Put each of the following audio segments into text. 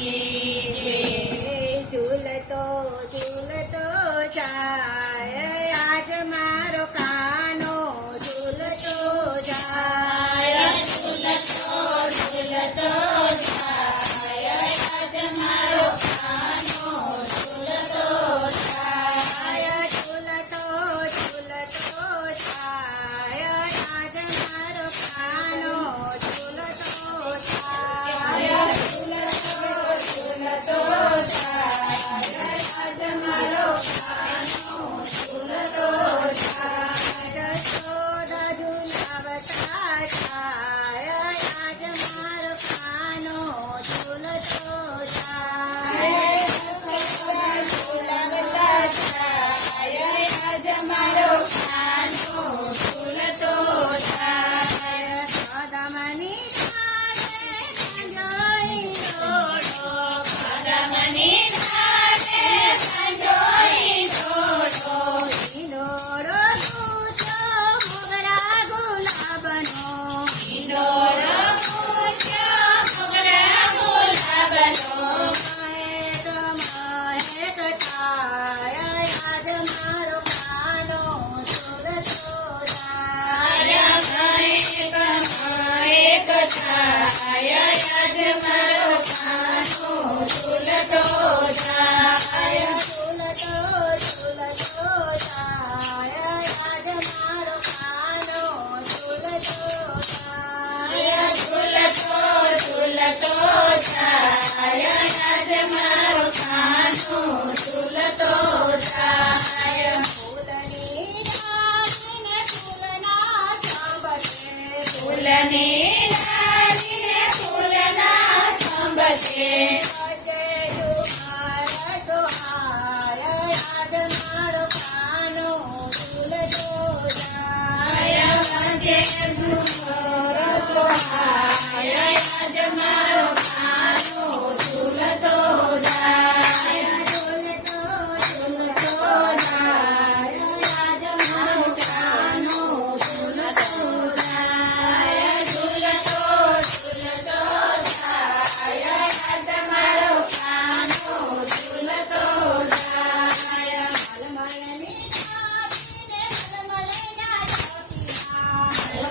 pronunciation. Yeah. ಸಂತೋ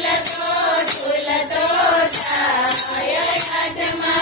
la dosa, soy la dosa, soy la dosa.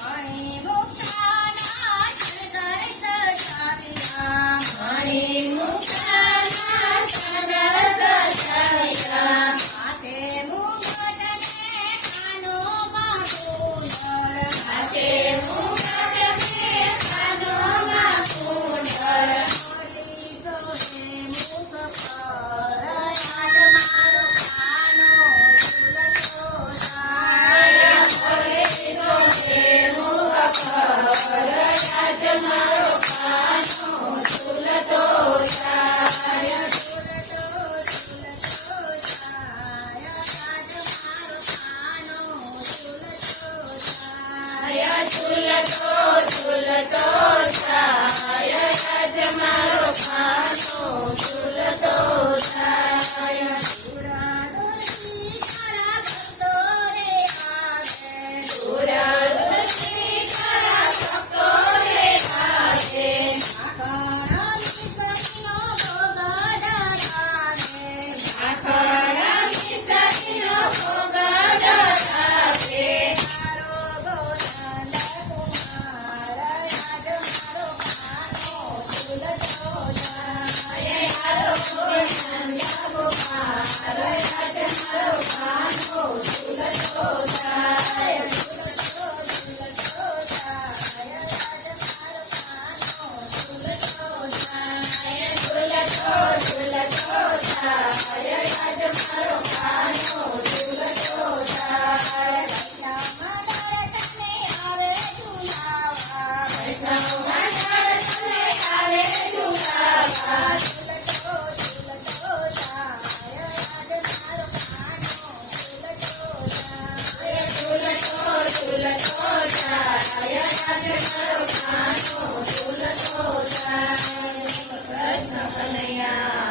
मोपालोसा Yeah.